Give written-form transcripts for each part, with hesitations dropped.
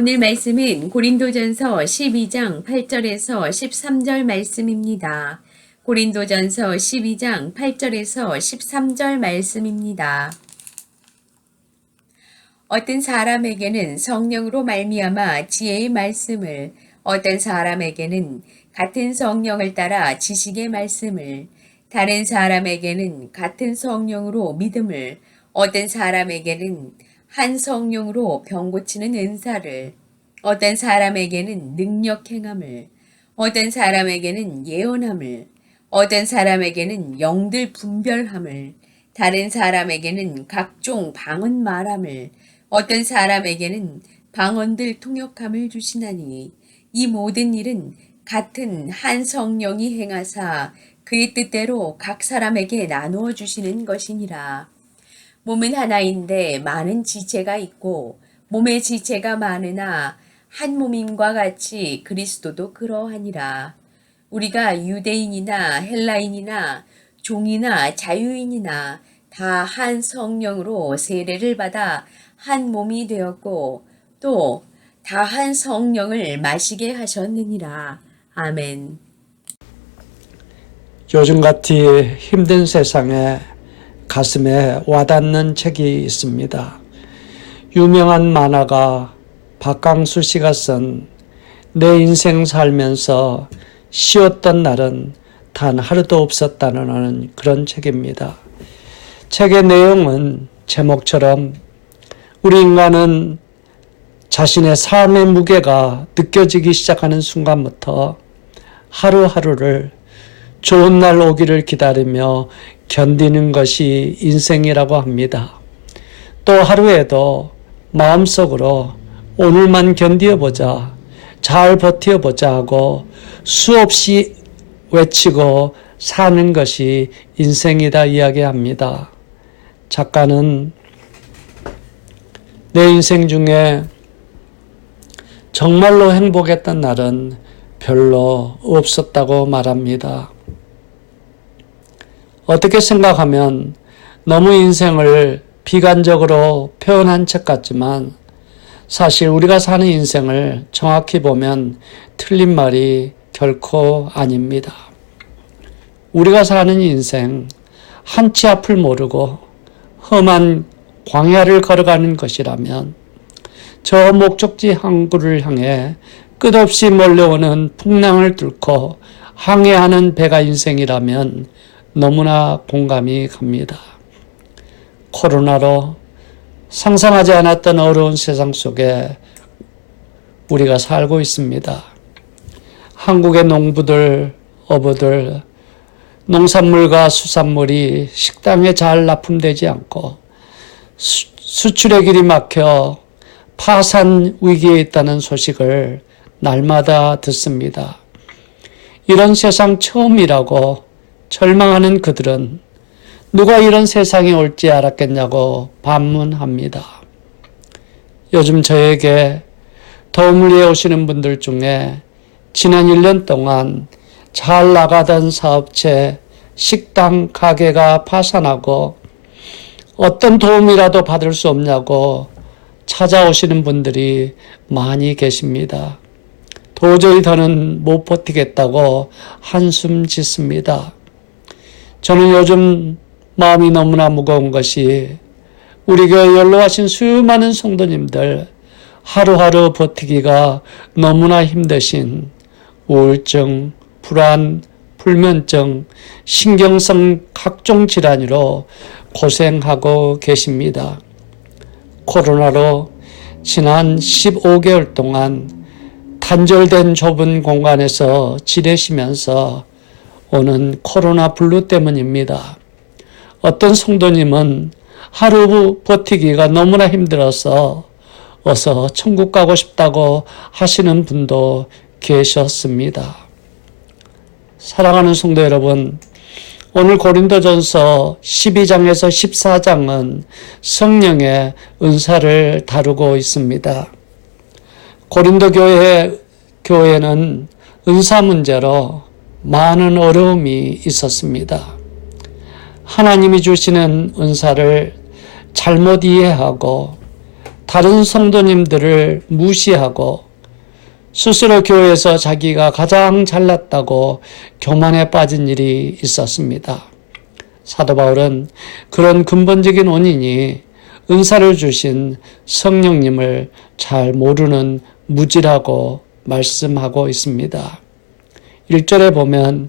오늘 말씀은 고린도전서 12장 8절에서 13절 말씀입니다. 고린도전서 12장 8절에서 13절 말씀입니다. 어떤 사람에게는 성령으로 말미암아 지혜의 말씀을, 어떤 사람에게는 같은 성령을 따라 지식의 말씀을, 다른 사람에게는 같은 성령으로 믿음을, 어떤 사람에게는 한 성령으로 병 고치는 은사를, 어떤 사람에게는 능력 행함을, 어떤 사람에게는 예언함을, 어떤 사람에게는 영들 분별함을, 다른 사람에게는 각종 방언 말함을, 어떤 사람에게는 방언들 통역함을 주시나니, 이 모든 일은 같은 한 성령이 행하사 그의 뜻대로 각 사람에게 나누어 주시는 것이니라. 몸은 하나인데 많은 지체가 있고 몸의 지체가 많으나 한 몸임과 같이 그리스도도 그러하니라. 우리가 유대인이나 헬라인이나 종이나 자유인이나 다 한 성령으로 세례를 받아 한 몸이 되었고 또 다 한 성령을 마시게 하셨느니라. 아멘. 요즘같이 힘든 세상에 가슴에 와닿는 책이 있습니다. 유명한 만화가 박강수 씨가 쓴 내 인생 살면서 쉬었던 날은 단 하루도 없었다는 그런 책입니다. 책의 내용은 제목처럼 우리 인간은 자신의 삶의 무게가 느껴지기 시작하는 순간부터 하루하루를 좋은 날 오기를 기다리며 견디는 것이 인생이라고 합니다. 또 하루에도 마음속으로 오늘만 견디어보자, 잘 버텨보자 하고 수없이 외치고 사는 것이 인생이다 이야기합니다. 작가는 내 인생 중에 정말로 행복했던 날은 별로 없었다고 말합니다. 어떻게 생각하면 너무 인생을 비관적으로 표현한 것 같지만 사실 우리가 사는 인생을 정확히 보면 틀린 말이 결코 아닙니다. 우리가 사는 인생 한 치 앞을 모르고 험한 광야를 걸어가는 것이라면 저 목적지 항구를 향해 끝없이 몰려오는 풍랑을 뚫고 항해하는 배가 인생이라면 너무나 공감이 갑니다. 코로나로 상상하지 않았던 어려운 세상 속에 우리가 살고 있습니다. 한국의 농부들, 어부들, 농산물과 수산물이 식당에 잘 납품되지 않고 수출의 길이 막혀 파산 위기에 있다는 소식을 날마다 듣습니다. 이런 세상 처음이라고 절망하는 그들은 누가 이런 세상이 올지 알았겠냐고 반문합니다. 요즘 저에게 도움을 해오시는 분들 중에 지난 1년 동안 잘 나가던 사업체, 식당, 가게가 파산하고 어떤 도움이라도 받을 수 없냐고 찾아오시는 분들이 많이 계십니다. 도저히 더는 못 버티겠다고 한숨 짓습니다. 저는 요즘 마음이 너무나 무거운 것이 우리 교회 연로하신 수많은 성도님들 하루하루 버티기가 너무나 힘드신 우울증, 불안, 불면증, 신경성 각종 질환으로 고생하고 계십니다. 코로나로 지난 15개월 동안 단절된 좁은 공간에서 지내시면서 오는 코로나 블루 때문입니다. 어떤 성도님은 하루 버티기가 너무나 힘들어서 어서 천국 가고 싶다고 하시는 분도 계셨습니다. 사랑하는 성도 여러분, 오늘 고린도전서 12장에서 14장은 성령의 은사를 다루고 있습니다. 고린도 교회는 은사 문제로 많은 어려움이 있었습니다. 하나님이 주시는 은사를 잘못 이해하고 다른 성도님들을 무시하고 스스로 교회에서 자기가 가장 잘났다고 교만에 빠진 일이 있었습니다. 사도 바울은 그런 근본적인 원인이 은사를 주신 성령님을 잘 모르는 무지라고 말씀하고 있습니다. 1절에 보면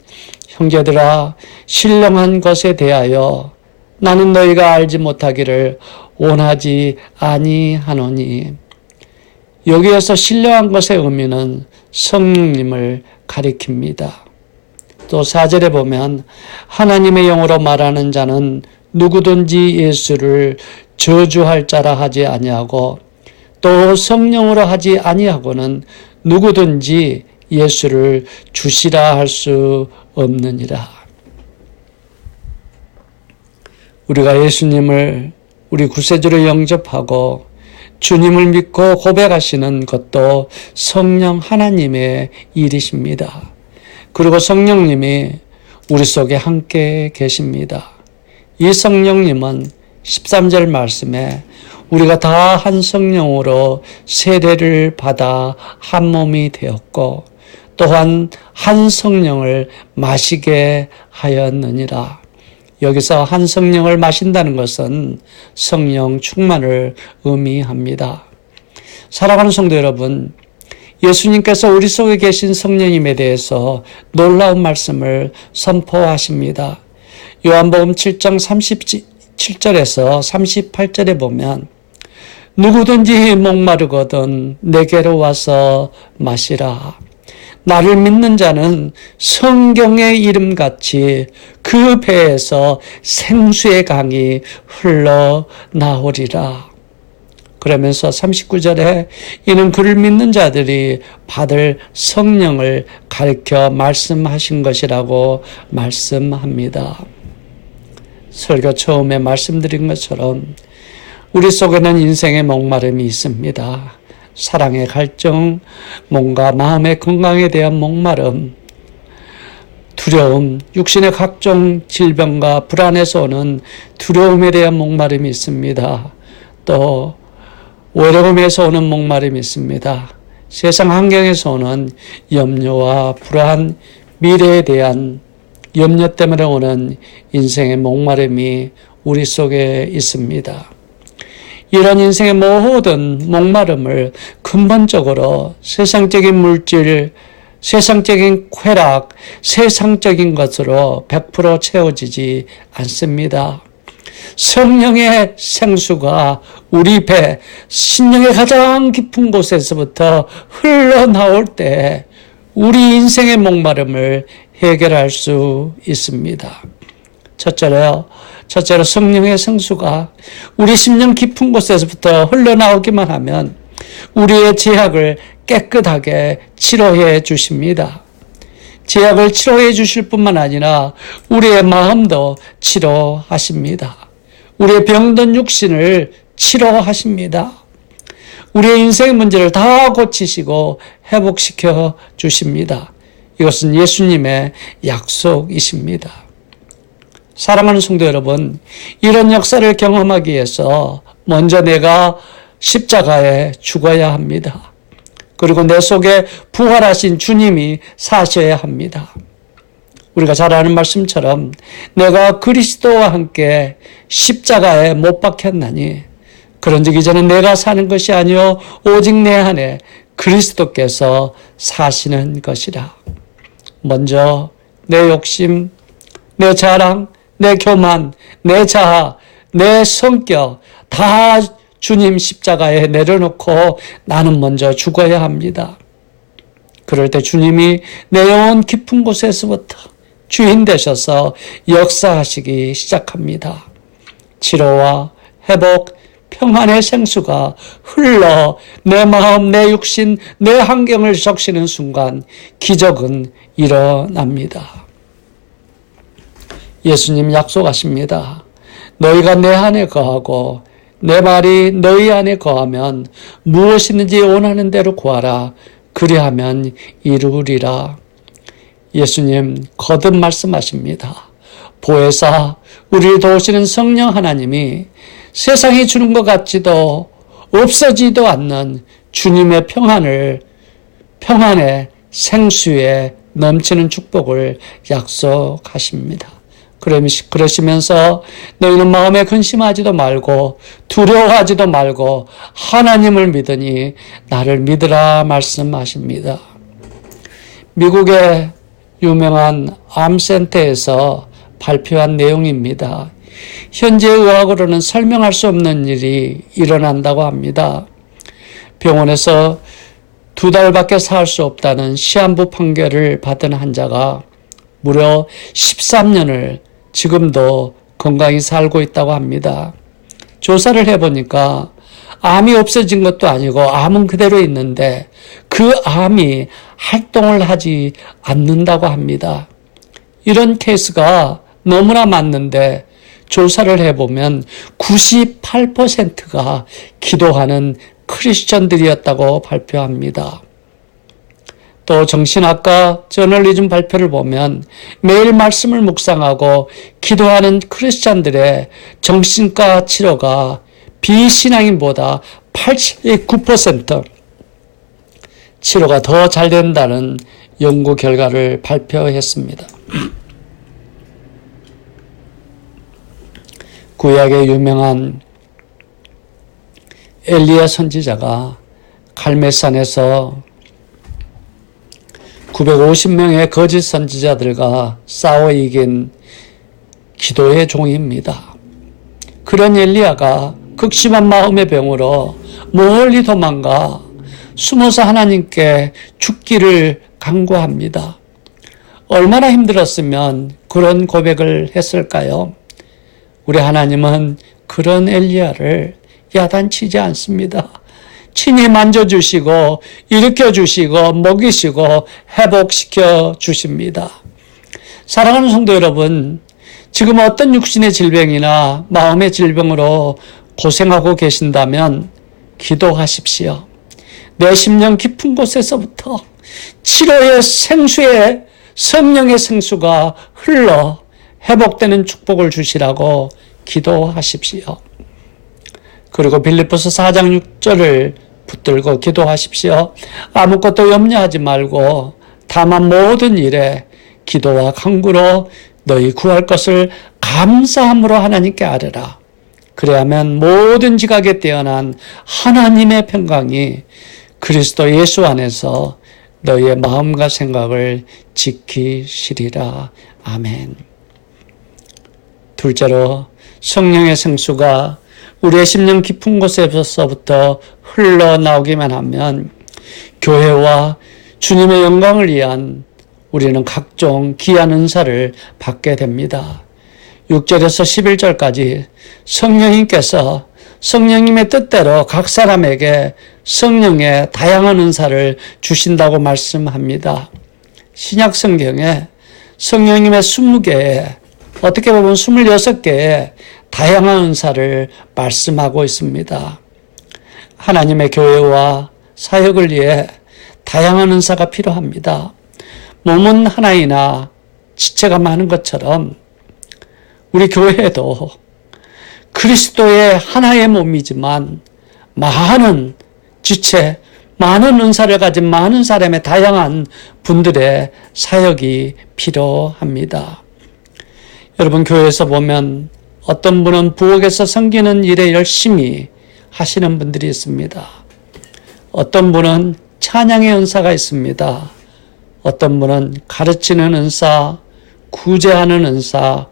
형제들아 신령한 것에 대하여 나는 너희가 알지 못하기를 원하지 아니하노니 여기에서 신령한 것의 의미는 성령님을 가리킵니다. 또 4절에 보면 하나님의 영으로 말하는 자는 누구든지 예수를 저주할 자라 하지 아니하고 또 성령으로 하지 아니하고는 누구든지 예수를 주시라 할 수 없느니라. 우리가 예수님을 우리 구세주로 영접하고 주님을 믿고 고백하시는 것도 성령 하나님의 일이십니다. 그리고 성령님이 우리 속에 함께 계십니다. 이 성령님은 13절 말씀에 우리가 다 한 성령으로 세례를 받아 한 몸이 되었고 또한 한 성령을 마시게 하였느니라. 여기서 한 성령을 마신다는 것은 성령 충만을 의미합니다. 사랑하는 성도 여러분, 예수님께서 우리 속에 계신 성령님에 대해서 놀라운 말씀을 선포하십니다. 요한복음 7장 37절에서 38절에 보면 누구든지 목마르거든 내게로 와서 마시라. 나를 믿는 자는 성경의 이름같이 그 배에서 생수의 강이 흘러나오리라. 그러면서 39절에 이는 그를 믿는 자들이 받을 성령을 가르쳐 말씀하신 것이라고 말씀합니다. 설교 처음에 말씀드린 것처럼 우리 속에는 인생의 목마름이 있습니다. 사랑의 갈증, 몸과 마음의 건강에 대한 목마름, 두려움, 육신의 각종 질병과 불안에서 오는 두려움에 대한 목마름이 있습니다. 또 외로움에서 오는 목마름이 있습니다. 세상 환경에서 오는 염려와 불안, 미래에 대한 염려 때문에 오는 인생의 목마름이 우리 속에 있습니다. 이런 인생의 모든 목마름을 근본적으로 세상적인 물질, 세상적인 쾌락, 세상적인 것으로 100% 채워지지 않습니다. 성령의 생수가 우리 배, 신령의 가장 깊은 곳에서부터 흘러나올 때 우리 인생의 목마름을 해결할 수 있습니다. 첫째로 성령의 생수가 우리 심령 깊은 곳에서부터 흘러나오기만 하면 우리의 죄악을 깨끗하게 치료해 주십니다. 죄악을 치료해 주실 뿐만 아니라 우리의 마음도 치료하십니다. 우리의 병든 육신을 치료하십니다. 우리의 인생의 문제를 다 고치시고 회복시켜 주십니다. 이것은 예수님의 약속이십니다. 사랑하는 성도 여러분, 이런 역사를 경험하기 위해서 먼저 내가 십자가에 죽어야 합니다. 그리고 내 속에 부활하신 주님이 사셔야 합니다. 우리가 잘 아는 말씀처럼 내가 그리스도와 함께 십자가에 못 박혔나니 그런즉 이제는 내가 사는 것이 아니요 오직 내 안에 그리스도께서 사시는 것이라. 먼저 내 욕심, 내 자랑, 내 교만, 내 자아, 내 성격 다 주님 십자가에 내려놓고 나는 먼저 죽어야 합니다. 그럴 때 주님이 내 영혼 깊은 곳에서부터 주인 되셔서 역사하시기 시작합니다. 치료와 회복, 평안의 생수가 흘러 내 마음, 내 육신, 내 환경을 적시는 순간 기적은 일어납니다. 예수님 약속하십니다. 너희가 내 안에 거하고 내 말이 너희 안에 거하면 무엇이든지 원하는 대로 구하라. 그리하면 이루리라. 예수님 거듭 말씀하십니다. 보혜사, 우리를 도우시는 성령 하나님이 세상이 주는 것 같지도 없어지도 않는 주님의 평안의 생수에 넘치는 축복을 약속하십니다. 그러시면서 너희는 마음에 근심하지도 말고 두려워하지도 말고 하나님을 믿으니 나를 믿으라 말씀하십니다. 미국의 유명한 암센터에서 발표한 내용입니다. 현재 의학으로는 설명할 수 없는 일이 일어난다고 합니다. 병원에서 2달밖에 살 수 없다는 시한부 판결을 받은 환자가 무려 13년을 지금도 건강히 살고 있다고 합니다. 조사를 해보니까 암이 없어진 것도 아니고 암은 그대로 있는데 그 암이 활동을 하지 않는다고 합니다. 이런 케이스가 너무나 많는데 조사를 해보면 98%가 기도하는 크리스천들이었다고 발표합니다. 또 정신학과 저널리즘 발표를 보면 매일 말씀을 묵상하고 기도하는 크리스천들의 정신과 치료가 비신앙인보다 89% 치료가 더 잘 된다는 연구 결과를 발표했습니다. 구약의 유명한 엘리야 선지자가 갈멜산에서 950명의 거짓 선지자들과 싸워 이긴 기도의 종입니다. 그런 엘리야가 극심한 마음의 병으로 멀리 도망가 숨어서 하나님께 죽기를 간구합니다. 얼마나 힘들었으면 그런 고백을 했을까요? 우리 하나님은 그런 엘리야를 야단치지 않습니다. 친히 만져주시고 일으켜주시고 먹이시고 회복시켜 주십니다. 사랑하는 성도 여러분, 지금 어떤 육신의 질병이나 마음의 질병으로 고생하고 계신다면 기도하십시오. 내 심령 깊은 곳에서부터 치료의 생수에 성령의 생수가 흘러 회복되는 축복을 주시라고 기도하십시오. 그리고 빌립보서 4장 6절을 붙들고 기도하십시오. 아무것도 염려하지 말고 다만 모든 일에 기도와 간구로 너희 구할 것을 감사함으로 하나님께 아뢰라. 그래야만 모든 지각에 뛰어난 하나님의 평강이 그리스도 예수 안에서 너희의 마음과 생각을 지키시리라. 아멘. 둘째로 성령의 생수가 우리의 심령 깊은 곳에서부터 흘러나오기만 하면 교회와 주님의 영광을 위한 우리는 각종 귀한 은사를 받게 됩니다. 6절에서 11절까지 성령님께서 성령님의 뜻대로 각 사람에게 성령의 다양한 은사를 주신다고 말씀합니다. 신약 성경에 성령님의 20개의 어떻게 보면 26개의 다양한 은사를 말씀하고 있습니다. 하나님의 교회와 사역을 위해 다양한 은사가 필요합니다. 몸은 하나이나 지체가 많은 것처럼 우리 교회도 그리스도의 하나의 몸이지만 많은 지체, 많은 은사를 가진 많은 사람의 다양한 분들의 사역이 필요합니다. 여러분, 교회에서 보면 어떤 분은 부엌에서 섬기는 일에 열심히 하시는 분들이 있습니다. 어떤 분은 찬양의 은사가 있습니다. 어떤 분은 가르치는 은사, 구제하는 은사,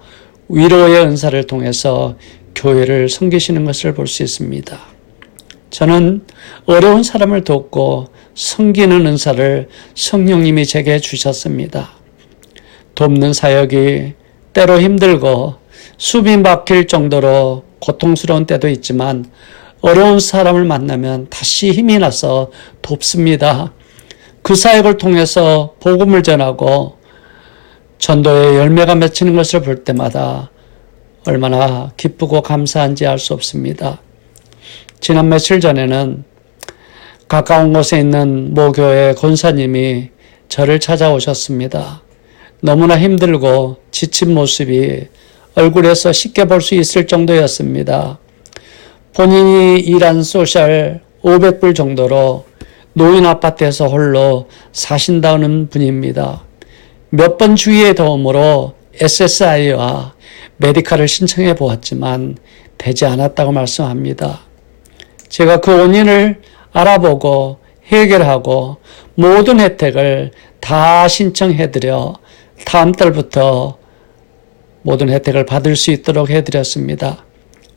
위로의 은사를 통해서 교회를 섬기시는 것을 볼 수 있습니다. 저는 어려운 사람을 돕고 섬기는 은사를 성령님이 제게 주셨습니다. 돕는 사역이 때로 힘들고 숨이 막힐 정도로 고통스러운 때도 있지만 어려운 사람을 만나면 다시 힘이 나서 돕습니다. 그 사역을 통해서 복음을 전하고 전도의 열매가 맺히는 것을 볼 때마다 얼마나 기쁘고 감사한지 알 수 없습니다. 지난 며칠 전에는 가까운 곳에 있는 모교회 권사님이 저를 찾아오셨습니다. 너무나 힘들고 지친 모습이 얼굴에서 쉽게 볼 수 있을 정도였습니다. 본인이 일한 소셜 500불 정도로 노인 아파트에서 홀로 사신다는 분입니다. 몇 번 주위의 도움으로 SSI와 메디칼을 신청해 보았지만 되지 않았다고 말씀합니다. 제가 그 원인을 알아보고 해결하고 모든 혜택을 다 신청해드려 다음 달부터 모든 혜택을 받을 수 있도록 해드렸습니다.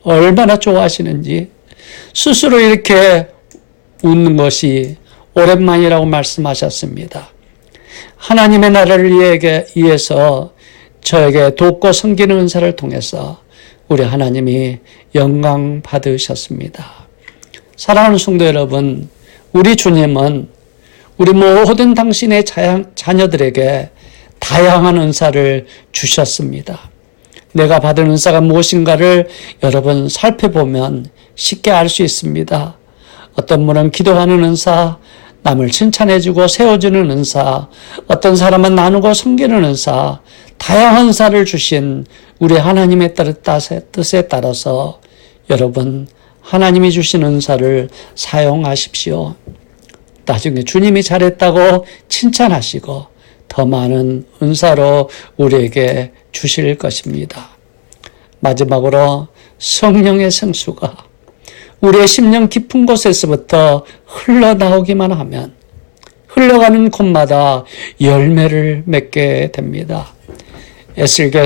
얼마나 좋아하시는지 스스로 이렇게 웃는 것이 오랜만이라고 말씀하셨습니다. 하나님의 나라를 위해서 저에게 돕고 섬기는 은사를 통해서 우리 하나님이 영광 받으셨습니다. 사랑하는 성도 여러분, 우리 주님은 우리 모든 당신의 자녀들에게 다양한 은사를 주셨습니다. 내가 받은 은사가 무엇인가를 여러분 살펴보면 쉽게 알 수 있습니다. 어떤 분은 기도하는 은사, 남을 칭찬해주고 세워주는 은사, 어떤 사람은 나누고 섬기는 은사, 다양한 은사를 주신 우리 하나님의 뜻에 따라서 여러분 하나님이 주신 은사를 사용하십시오. 나중에 주님이 잘했다고 칭찬하시고 더 많은 은사로 우리에게 주실 것입니다. 마지막으로 성령의 생수가 우리의 심령 깊은 곳에서부터 흘러나오기만 하면 흘러가는 곳마다 열매를 맺게 됩니다. 에스겔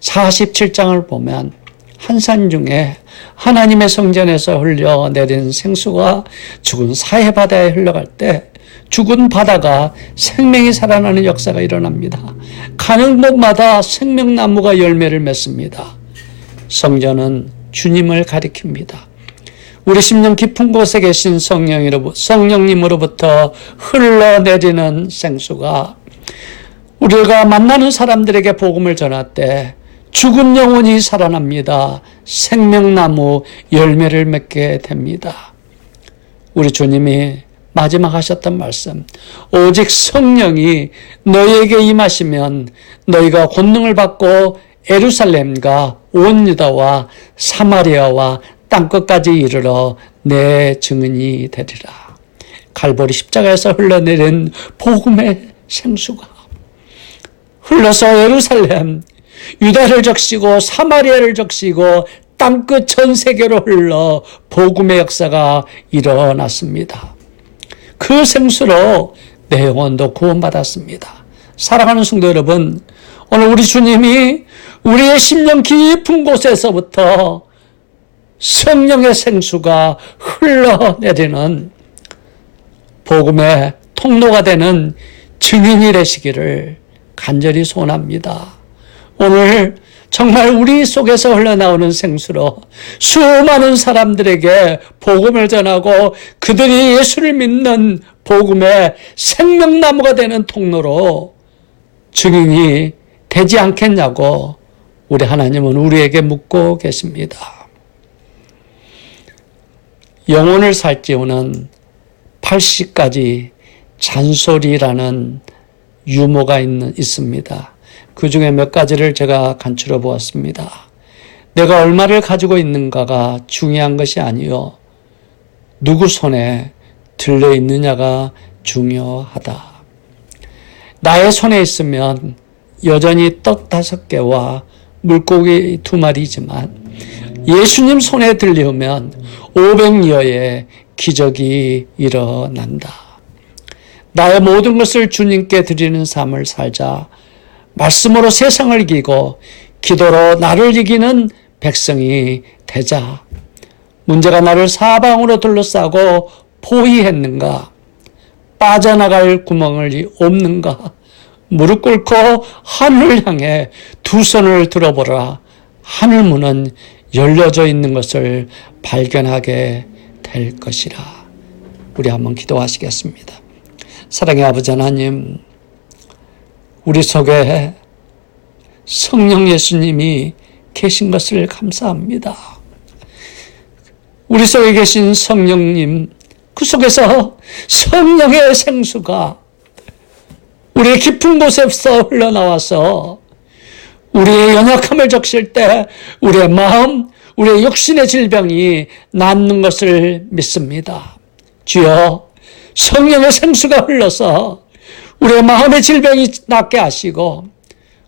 47장을 보면 한 산 중에 하나님의 성전에서 흘러내린 생수가 죽은 사해바다에 흘러갈 때 죽은 바다가 생명이 살아나는 역사가 일어납니다. 가는 곳마다 생명나무가 열매를 맺습니다. 성전은 주님을 가리킵니다. 우리 심령 깊은 곳에 계신 성령님으로부터 흘러내리는 생수가 우리가 만나는 사람들에게 복음을 전할 때 죽은 영혼이 살아납니다. 생명나무 열매를 맺게 됩니다. 우리 주님이 마지막 하셨던 말씀, 오직 성령이 너희에게 임하시면 너희가 권능을 받고 예루살렘과 온 유다와 사마리아와 땅끝까지 이르러 내 증인이 되리라. 갈보리 십자가에서 흘러내린 복음의 생수가 흘러서 예루살렘, 유다를 적시고 사마리아를 적시고 땅끝 전 세계로 흘러 복음의 역사가 일어났습니다. 그 생수로 내 영혼도 구원받았습니다. 사랑하는 성도 여러분, 오늘 우리 주님이 우리의 심령 깊은 곳에서부터 성령의 생수가 흘러내리는 복음의 통로가 되는 증인이 되시기를 간절히 소원합니다. 오늘 정말 우리 속에서 흘러나오는 생수로 수많은 사람들에게 복음을 전하고 그들이 예수를 믿는 복음의 생명나무가 되는 통로로 증인이 되지 않겠냐고 우리 하나님은 우리에게 묻고 계십니다. 영혼을 살찌우는 80가지 잔소리라는 유머가 있습니다. 그 중에 몇 가지를 제가 간추려 보았습니다. 내가 얼마를 가지고 있는가가 중요한 것이 아니요, 누구 손에 들려 있느냐가 중요하다. 나의 손에 있으면 여전히 떡 5개와 물고기 2마리지만 예수님 손에 들리면 500여의 기적이 일어난다. 나의 모든 것을 주님께 드리는 삶을 살자. 말씀으로 세상을 이기고 기도로 나를 이기는 백성이 되자. 문제가 나를 사방으로 둘러싸고 포위했는가? 빠져나갈 구멍이 없는가? 무릎 꿇고 하늘을 향해 두 손을 들어보라. 하늘문은 열려져 있는 것을 발견하게 될 것이라. 우리 한번 기도하시겠습니다. 사랑의 아버지 하나님, 우리 속에 성령 예수님이 계신 것을 감사합니다. 우리 속에 계신 성령님, 그 속에서 성령의 생수가 우리의 깊은 곳에서 흘러나와서 우리의 연약함을 적실 때 우리의 마음, 우리의 육신의 질병이 낫는 것을 믿습니다. 주여, 성령의 생수가 흘러서 우리의 마음의 질병이 낫게 하시고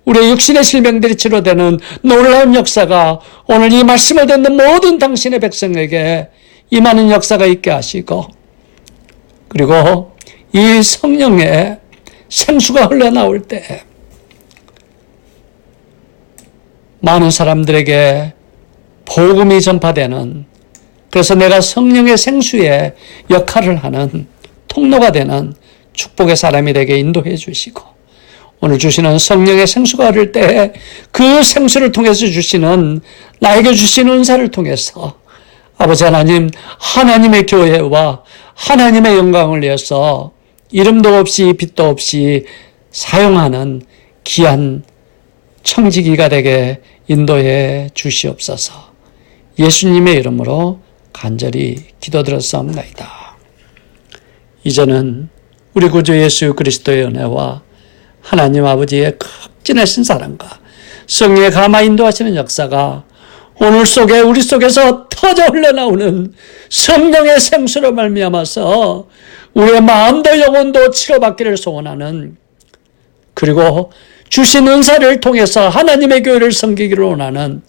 우리의 육신의 질병들이 치료되는 놀라운 역사가 오늘 이 말씀을 듣는 모든 당신의 백성에게 임하는 역사가 있게 하시고, 그리고 이 성령의 생수가 흘러나올 때 많은 사람들에게 복음이 전파되는, 그래서 내가 성령의 생수의 역할을 하는 통로가 되는 축복의 사람이 되게 인도해 주시고, 오늘 주시는 성령의 생수가 흐를 때 그 생수를 통해서 주시는, 나에게 주시는 은사를 통해서 아버지 하나님, 하나님의 교회와 하나님의 영광을 위해서 이름도 없이 빛도 없이 사용하는 귀한 청지기가 되게 인도해 주시옵소서. 예수님의 이름으로 간절히 기도드렸사옵나이다. 이제는 우리 구주 예수 그리스도의 은혜와 하나님 아버지의 극진하신 사랑과 성령의 감화 인도하시는 역사가 오늘 속에 우리 속에서 터져 흘러나오는 성령의 생수로 말미암아서 우리의 마음도 영혼도 치료받기를 소원하는, 그리고 주신 은사를 통해서 하나님의 교회를 섬기기를 원하는,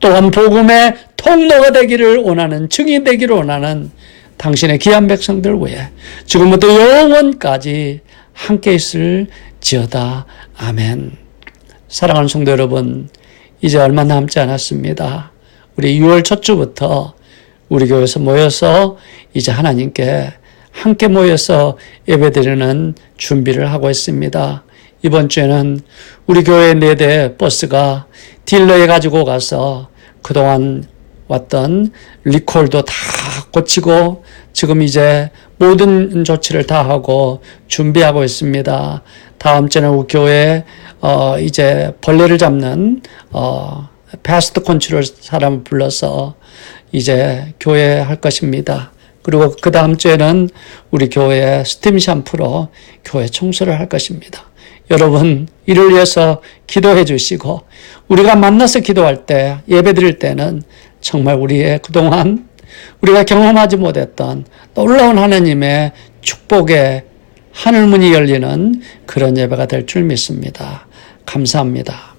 또한 복음의 통로가 되기를 원하는, 증인 되기를 원하는 당신의 귀한 백성들 위해 지금부터 영원까지 함께 있을지어다. 아멘. 사랑하는 성도 여러분, 이제 얼마 남지 않았습니다. 우리 6월 첫 주부터 우리 교회에서 모여서 이제 하나님께 함께 모여서 예배드리는 준비를 하고 있습니다. 이번 주에는 우리 교회 4대 버스가 딜러에 가지고 가서 그동안 왔던 리콜도 다 고치고 지금 이제 모든 조치를 다 하고 준비하고 있습니다. 다음 주에는 우리 교회에 이제 벌레를 잡는 패스트 컨트롤 사람을 불러서 이제 교회에 할 것입니다. 그리고 그 다음 주에는 우리 교회에 스팀 샴푸로 교회 청소를 할 것입니다. 여러분, 이를 위해서 기도해 주시고, 우리가 만나서 기도할 때, 예배 드릴 때는 정말 우리의 그동안 우리가 경험하지 못했던 놀라운 하나님의 축복의 하늘문이 열리는 그런 예배가 될 줄 믿습니다. 감사합니다.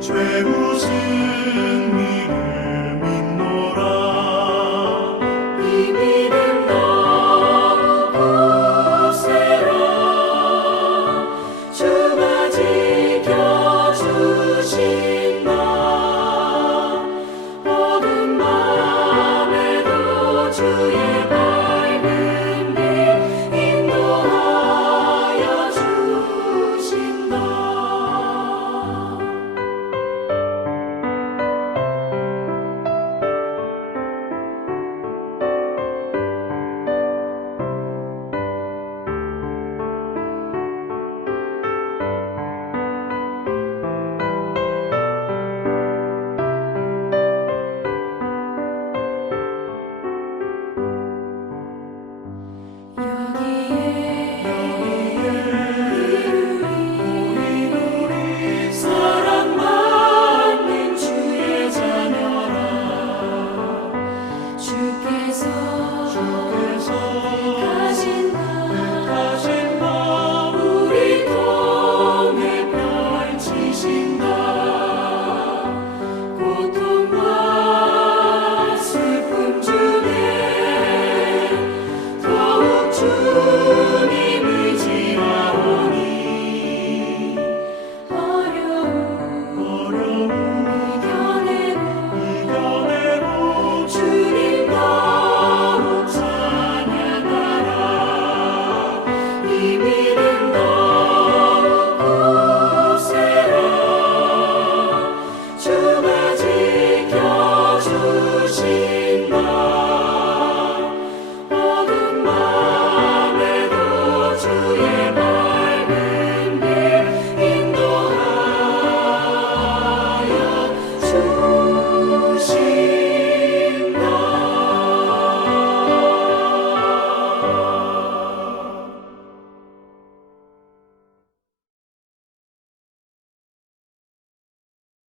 죄 웃은 미를